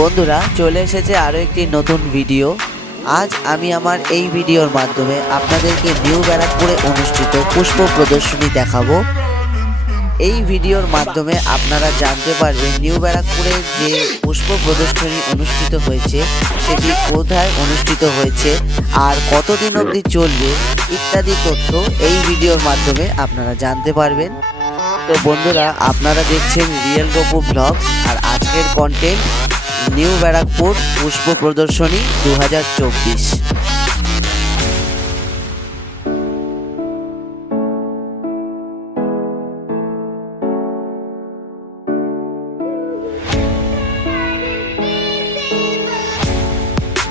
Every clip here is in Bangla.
বন্ধুরা, চলে এসেছে আরও একটি নতুন ভিডিও আজ আমি আমার এই ভিডিওর মাধ্যমে আপনাদেরকে নিউ ব্যারাকপুরে অনুষ্ঠিত পুষ্প প্রদর্শনী দেখাবো। এই ভিডিওর মাধ্যমে আপনারা জানতে পারবেন নিউ ব্যারাকপুরে যে পুষ্প প্রদর্শনী অনুষ্ঠিত হয়েছে, সেটি কোথায় অনুষ্ঠিত হয়েছে, আর কতদিন অবধি চলবে ইত্যাদি তথ্য এই ভিডিওর মাধ্যমে আপনারা জানতে পারবেন। তো বন্ধুরা, আপনারা দেখছেন রিয়েল গপু ব্লগস আর আজকের কন্টেন্ট নিউ ব্যারাকপুর পুষ্প প্রদর্শনী দু হাজার চব্বিশ।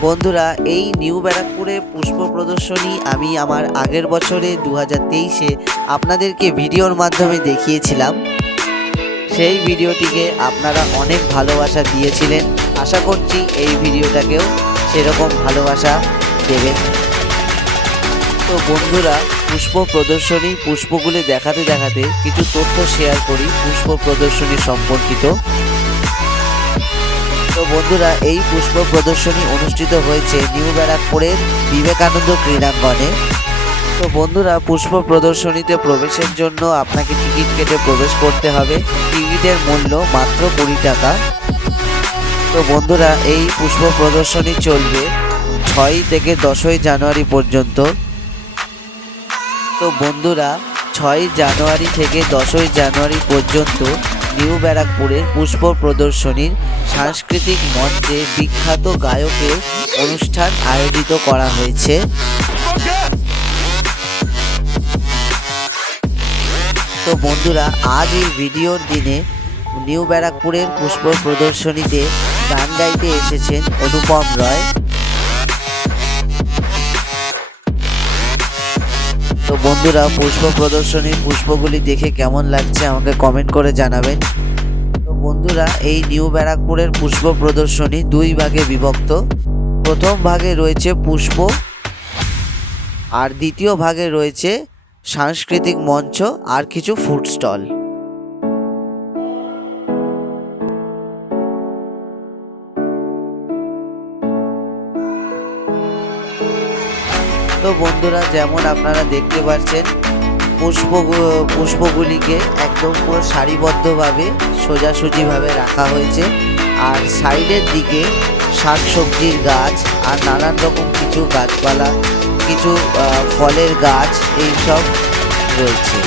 বন্ধুরা, এই নিউ ব্যারাকপুরে পুষ্প প্রদর্শনী আমি আমার আগের বছরে দু হাজার তেইশে আপনাদেরকে ভিডিওর মাধ্যমে দেখিয়েছিলাম। সেই ভিডিওটিকে আপনারা অনেক ভালোবাসা দিয়েছিলেন। আশা করছি এই ভিডিওটাকেও সেরকম ভালোবাসা দেবেন। তো বন্ধুরা, পুষ্প প্রদর্শনী পুষ্পগুলি দেখাতে দেখাতে কিছু তথ্য শেয়ার করি পুষ্প প্রদর্শনী সম্পর্কিত। তো বন্ধুরা, এই পুষ্প প্রদর্শনী অনুষ্ঠিত হয়েছে নিউ ব্যারাকপুরের বিবেকানন্দ ক্রীড়াঙ্গনে। তো বন্ধুরা, পুষ্প প্রদর্শনীতে প্রবেশের জন্য আপনাকে টিকিট কেটে প্রবেশ করতে হবে। টিকিটের মূল্য মাত্র কুড়ি টাকা। তো বন্ধুরা, এই পুষ্প প্রদর্শনী চলবে ছয় থেকে দশই জানুয়ারি পর্যন্ত। তো বন্ধুরা, ছয় জানুয়ারি থেকে দশই জানুয়ারি পর্যন্ত নিউ ব্যারাকপুরের পুষ্প প্রদর্শনীর সাংস্কৃতিক মঞ্চে বিখ্যাত গায়কের অনুষ্ঠান আয়োজিত করা হয়েছে। তো বন্ধুরা, আজ এই ভিডিওর দিনে নিউ ব্যারাকপুরের পুষ্প প্রদর্শনীতে গান গাইতে এসেছেন অনুপম রয়। তো বন্ধুরা, পুষ্প প্রদর্শনীর পুষ্পগুলি দেখে কেমন লাগছে আমাকে কমেন্ট করে জানাবেন। তো বন্ধুরা, এই নিউ ব্যারাকপুরের পুষ্প প্রদর্শনী দুই ভাগে বিভক্ত। প্রথম ভাগে রয়েছে পুষ্প আর দ্বিতীয় ভাগে রয়েছে সাংস্কৃতিক মঞ্চ আর কিছু ফুড স্টল তো বন্ধুরা, যেমন আপনারা দেখতে পাচ্ছেন, পুষ্প, পুষ্পগুলিকে একদম পুরো সারিবদ্ধভাবে, সোজাসুজিভাবে রাখা হয়েছে। আর সাইডের দিকে শাকসবজির গাছ আর নানান রকম কিছু গাছপালা, কিছু ফলের গাছ, এইসব রয়েছে।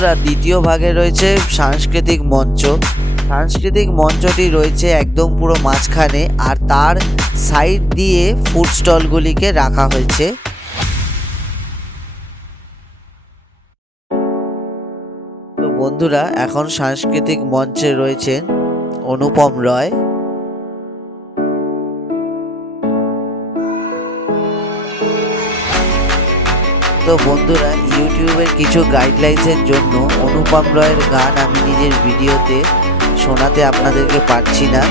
বন্ধুরা, দ্বিতীয় ভাগে রয়েছে সাংস্কৃতিক মঞ্চ। সাংস্কৃতিক মঞ্চটি রয়েছে একদম পুরো মাঝখানে আর তার সাইড দিয়ে ফুড স্টলগুলিকে রাখা হয়েছে। তো বন্ধুরা, এখন সাংস্কৃতিক মঞ্চে রয়েছেন অনুপম রয়। তো বন্ধুরা ইউটিউবের কিছু গাইডলাইন্সের জন্য অনুপম রয়ের গান আমি নিজের ভিডিওতে শোনাতে আপনাদেরকে পারছি না।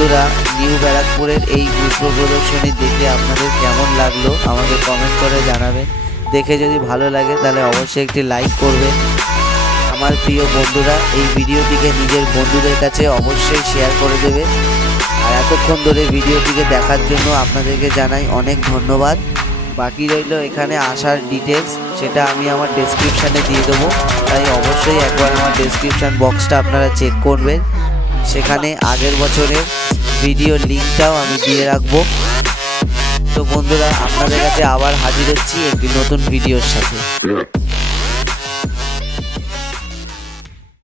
বন্ধুরা নিউ ব্যারাকপুরের এই পুষ্প প্রদর্শনী দেখে আপনাদের কেমন লাগল আমাকে কমেন্ট করে জানাবেন। দেখে যদি ভালো লাগে তাহলে অবশ্যই একটি লাইক করবেন। আমার প্রিয় বন্ধুরা, এই ভিডিওটিকে নিজের বন্ধুদের কাছে অবশ্যই শেয়ার করে দেবে আর এতক্ষণ ধরে ভিডিওটিকে দেখার জন্য আপনাদেরকে জানাই অনেক ধন্যবাদ। বাকি রইল এখানে আসার ডিটেলস সেটা আমি আমার ডেসক্রিপশানে দিয়ে দেবো। তাই অবশ্যই একবার আমার ডেসক্রিপশান বক্সটা আপনারা চেক করবেন। সেখানে আগের বছরের ভিডিও লিঙ্কটাও আমি দিয়ে রাখব। তো বন্ধুরা, আপনাদের কাছে আবার হাজির হচ্ছি একটি নতুন ভিডিওর সাথে।